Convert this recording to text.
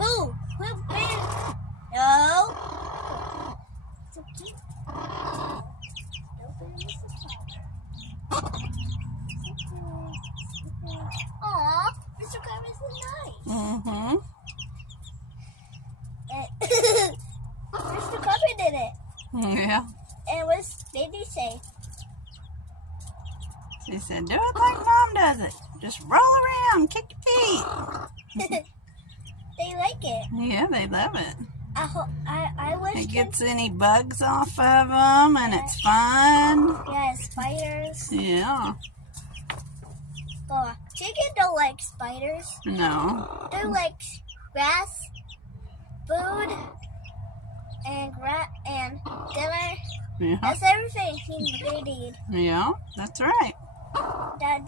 Move. Move, man. No. So cute. Aw, Mr. Krabs is nice. Mm-hmm. Mr. Krabs did it. Yeah. And what did he say? She said, do it like Mom does it. Just roll around, kick your feet. They like it. Yeah, they love it. I wish It gets any bugs off of them, and it's fun. Yeah, spiders. Yeah. Oh, chicken don't like spiders. No. They like grass, food, and dinner. Yeah. That's everything they need. Yeah, that's right. That